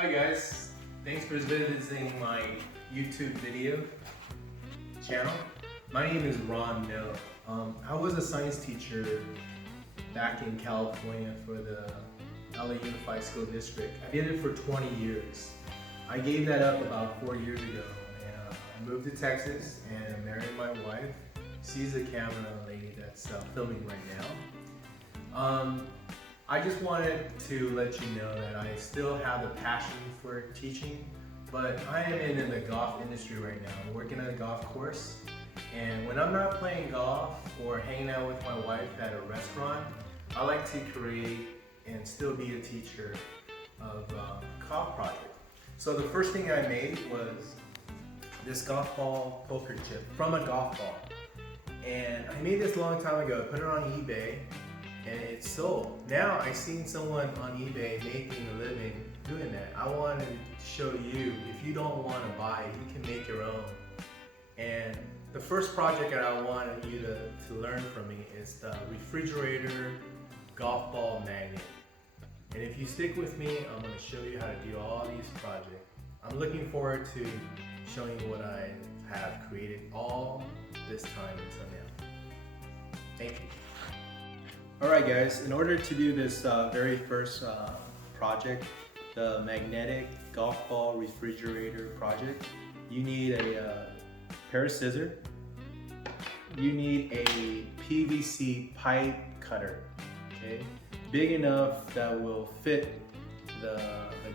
Hi guys, thanks for visiting my YouTube video channel. My name is Ron No. I was a science teacher back in California for the LA Unified School District. I did it for 20 years. I gave that up about 4 years ago and I moved to Texas and married my wife. She's the camera lady that's filming right now. I just wanted to let you know that I still have a passion for teaching, but I am in the golf industry right now. I'm working at a golf course, and when I'm not playing golf or hanging out with my wife at a restaurant, I like to create and still be a teacher of golf project. So the first thing I made was this golf ball poker chip from a golf ball. And I made this a long time ago, I put it on eBay, and it sold. Now I seen someone on eBay making a living doing that. I wanted to show you, if you don't want to buy, you can make your own. And the first project that I wanted you to learn from me is the refrigerator golf ball magnet. And if you stick with me, I'm going to show you how to do all these projects. I'm looking forward to showing you what I have created all this time until now. Thank you. Alright guys, in order to do this very first project, the magnetic golf ball refrigerator project, you need a pair of scissors, you need a PVC pipe cutter, okay, big enough that will fit the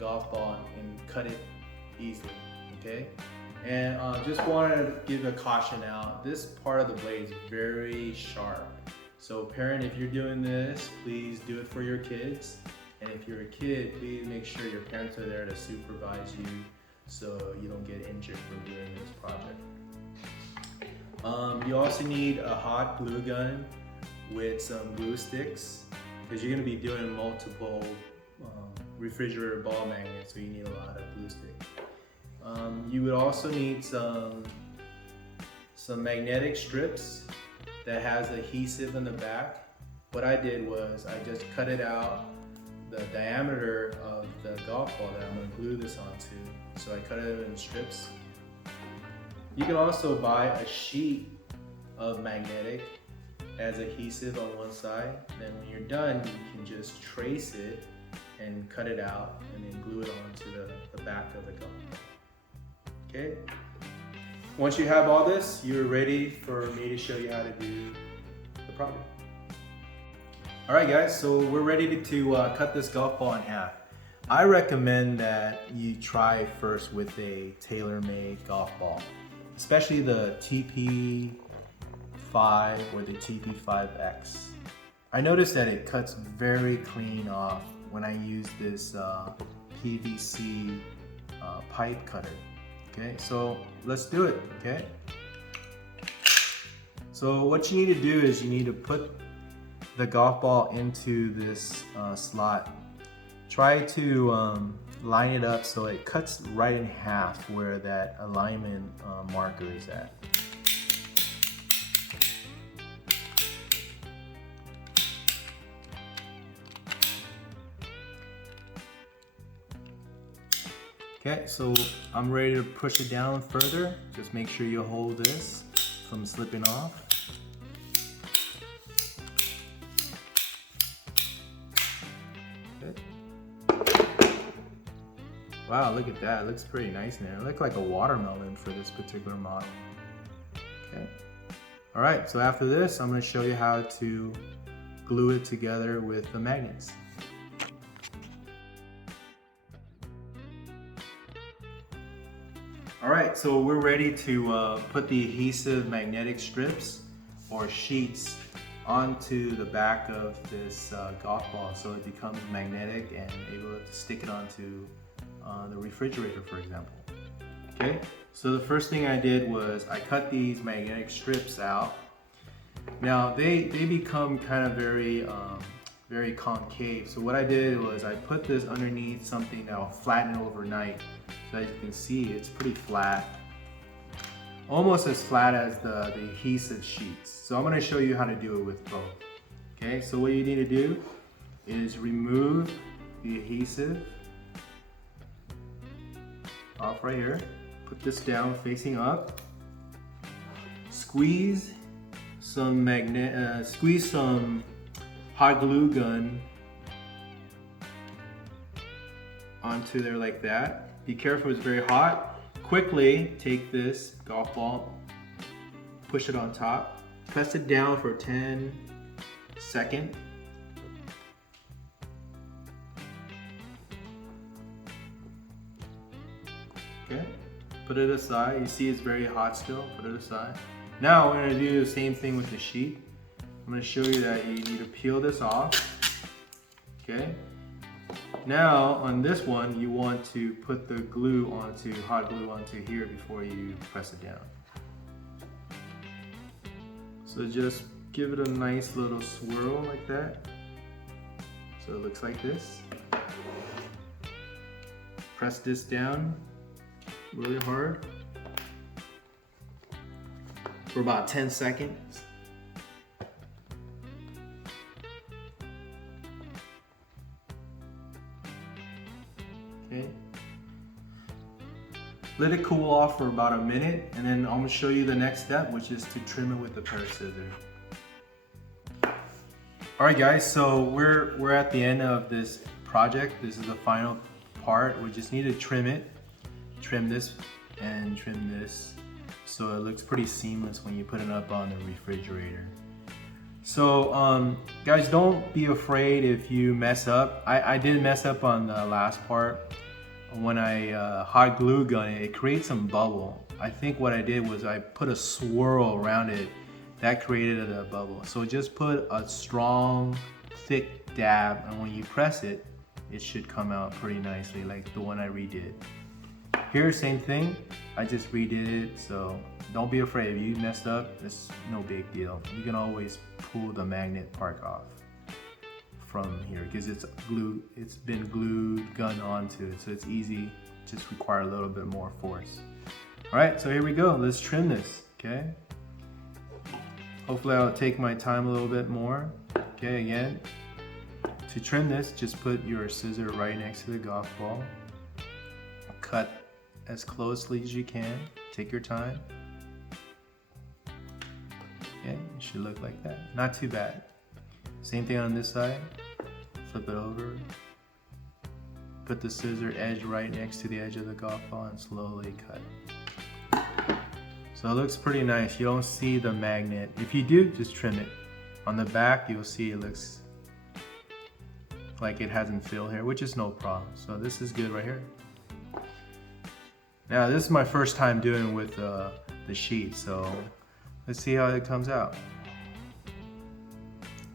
golf ball and cut it easily, okay. And just wanted to give a caution out, this part of the blade is very sharp. So parent, if you're doing this, please do it for your kids. And if you're a kid, please make sure your parents are there to supervise you so you don't get injured from doing this project. You also need a hot glue gun with some glue sticks because you're gonna be doing multiple refrigerator ball magnets, so you need a lot of glue sticks. You would also need some magnetic strips that has adhesive in the back. What I did was I just cut it out the diameter of the golf ball that I'm going to glue this onto. So I cut it in strips. You can also buy a sheet of magnetic as adhesive on one side. Then when you're done, you can just trace it and cut it out and then glue it onto the back of the golf ball. Okay? Once you have all this, you're ready for me to show you how to do the project. Alright guys, so we're ready to cut this golf ball in half. I recommend that you try first with a TaylorMade golf ball, especially the TP5 or the TP5X. I noticed that it cuts very clean off when I use this PVC pipe cutter. Okay, so let's do it, okay? So what you need to do is you need to put the golf ball into this slot. Try to line it up so it cuts right in half where that alignment marker is at. Okay, so I'm ready to push it down further. Just make sure you hold this from slipping off. Good. Wow, look at that. It looks pretty nice in there. It looks like a watermelon for this particular model. Okay. All right, so after this, I'm going to show you how to glue it together with the magnets. Alright, so we're ready to put the adhesive magnetic strips or sheets onto the back of this golf ball so it becomes magnetic and able to stick it onto the refrigerator, for example. Okay, so the first thing I did was I cut these magnetic strips out. Now they become kind of very concave. So what I did was I put this underneath something that will flatten overnight. So as you can see, it's pretty flat. Almost as flat as the adhesive sheets. So I'm going to show you how to do it with both. Okay, so what you need to do is remove the adhesive off right here. Put this down facing up. Squeeze some hot glue gun onto there like that. Be careful, it's very hot. Quickly take this golf ball, push it on top, press it down for 10 seconds. Okay, put it aside. You see it's very hot still, put it aside. Now we're gonna do the same thing with the sheet. I'm gonna show you that you need to peel this off, okay? Now on this one, you want to put the hot glue onto here before you press it down. So just give it a nice little swirl like that. So it looks like this. Press this down really hard for about 10 seconds. Okay. Let it cool off for about a minute, and then I'm gonna show you the next step, which is to trim it with a pair of scissors. All right guys, so we're at the end of this project. This is the final part. We just need to trim it. Trim this and trim this so it looks pretty seamless when you put it up on the refrigerator. So guys, don't be afraid if you mess up. I did mess up on the last part. When I hot glue gun it, it creates some bubble. I think what I did was I put a swirl around it that created a bubble. So just put a strong thick dab, and when you press it, it should come out pretty nicely like the one I redid. Here, same thing, I just redid it, so don't be afraid. If you messed up, it's no big deal. You can always pull the magnet part off from here because it's been glued gun onto it, so it's easy, just require a little bit more force. All right, so here we go, let's trim this, okay? Hopefully I'll take my time a little bit more. Okay, again, to trim this, just put your scissor right next to the golf ball. Cut as closely as you can. Take your time. Okay, it should look like that. Not too bad. Same thing on this side. Flip it over. Put the scissor edge right next to the edge of the golf ball and slowly cut. So it looks pretty nice. You don't see the magnet. If you do, just trim it. On the back, you'll see it looks like it hasn't filled here, which is no problem. So this is good right here. Now this is my first time doing it with the sheet, so let's see how it comes out.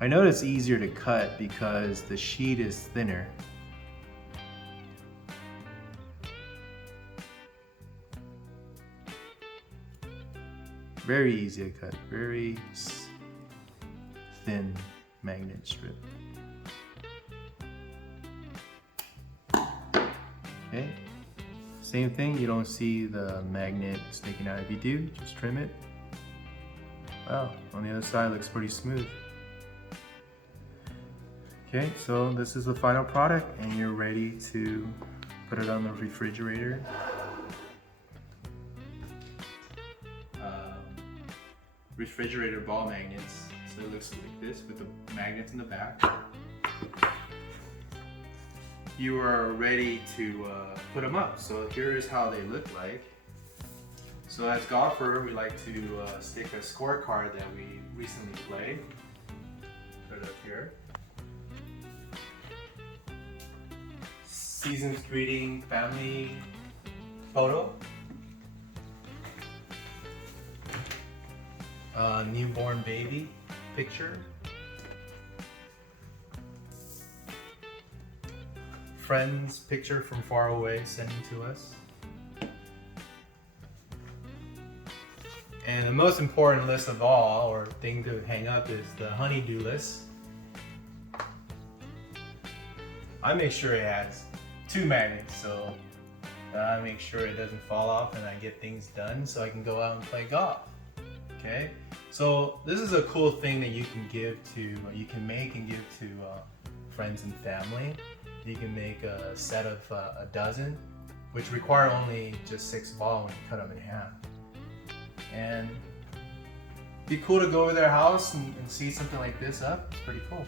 I know it's easier to cut because the sheet is thinner. Very easy to cut, very thin magnet strip. Okay. Same thing, you don't see the magnet sticking out. If you do, just trim it. Wow, on the other side looks pretty smooth. Okay, so this is the final product and you're ready to put it on the refrigerator. Refrigerator ball magnets. So it looks like this with the magnets in the back. You are ready to put them up. So here's how they look like. So as golfer, we like to stick a scorecard that we recently played. Put it up here. Season's greeting family photo. Newborn baby picture. Friends picture from far away sending to us. And the most important list of all, or thing to hang up, is the honey-do list. I make sure it has 2 magnets, so I make sure it doesn't fall off and I get things done so I can go out and play golf. Okay, so this is a cool thing that you can give to, you can make and give to friends and family. You can make a set of a dozen which require only just 6 ball when you cut them in half. And it'd be cool to go over their house and see something like this up. It's pretty cool.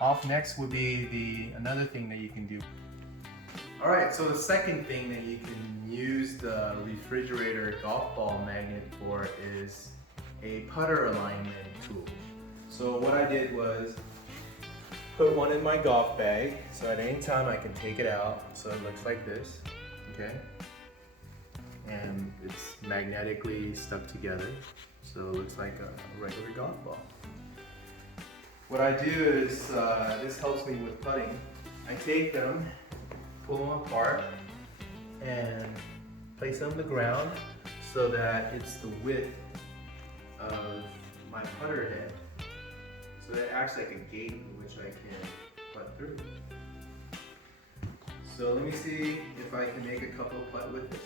Off next would be another thing that you can do. Alright, so the second thing that you can use the refrigerator golf ball magnet for is a putter alignment tool. So what I did was put one in my golf bag, so at any time I can take it out, so it looks like this, okay? And it's magnetically stuck together, so it looks like a regular golf ball. What I do is, this helps me with putting. I take them, pull them apart, and place them on the ground so that it's the width of my putter head. So that acts like a gate in which I can putt through. So let me see if I can make a couple putt with this.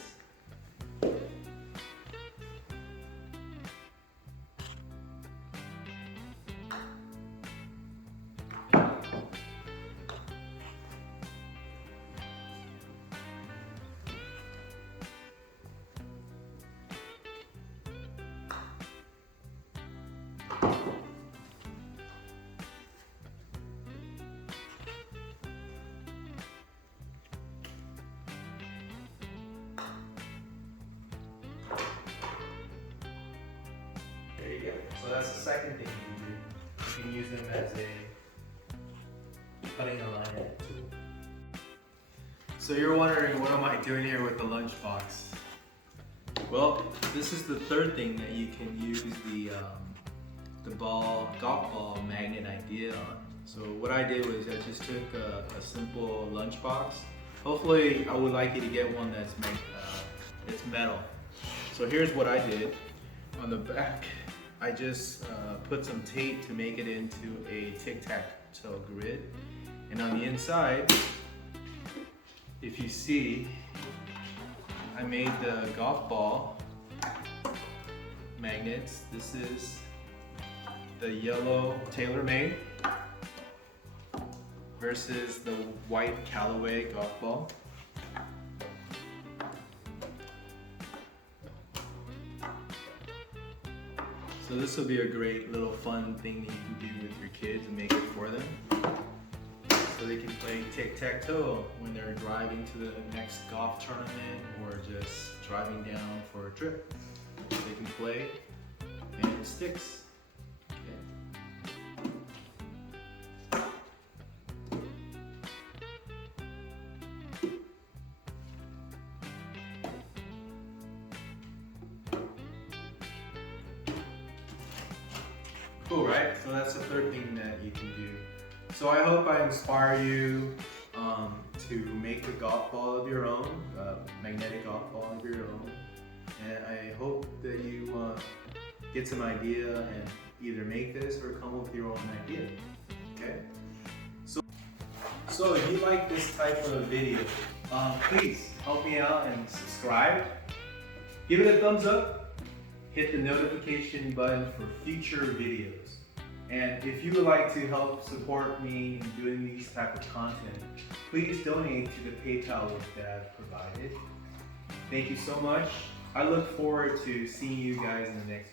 There you go. So that's the second thing you can do. You can use them as a putting alignment tool. So you're wondering, what am I doing here with the lunchbox? Well, this is the third thing that you can use the golf ball magnet idea on. So what I did was I just took a simple lunchbox. Hopefully, I would like you to get one that's it's metal. So here's what I did. On the back, I just put some tape to make it into a tic-tac-toe grid. And on the inside, if you see, I made the golf ball magnets. This is the yellow TaylorMade versus the white Callaway golf ball. So this will be a great little fun thing that you can do with your kids and make it for them. So they can play tic-tac-toe when they're driving to the next golf tournament or just driving down for a trip. They can play and it sticks. Cool, right? So that's the third thing that you can do. So I hope I inspire you to make a golf ball of your own, magnetic golf ball of your own. And I hope that you get some idea and either make this or come up with your own idea, okay? So if you like this type of video, please help me out and subscribe. Give it a thumbs up. Hit the notification button for future videos. And if you would like to help support me in doing these type of content, please donate to the PayPal link that I've provided. Thank you so much. I look forward to seeing you guys in the next video.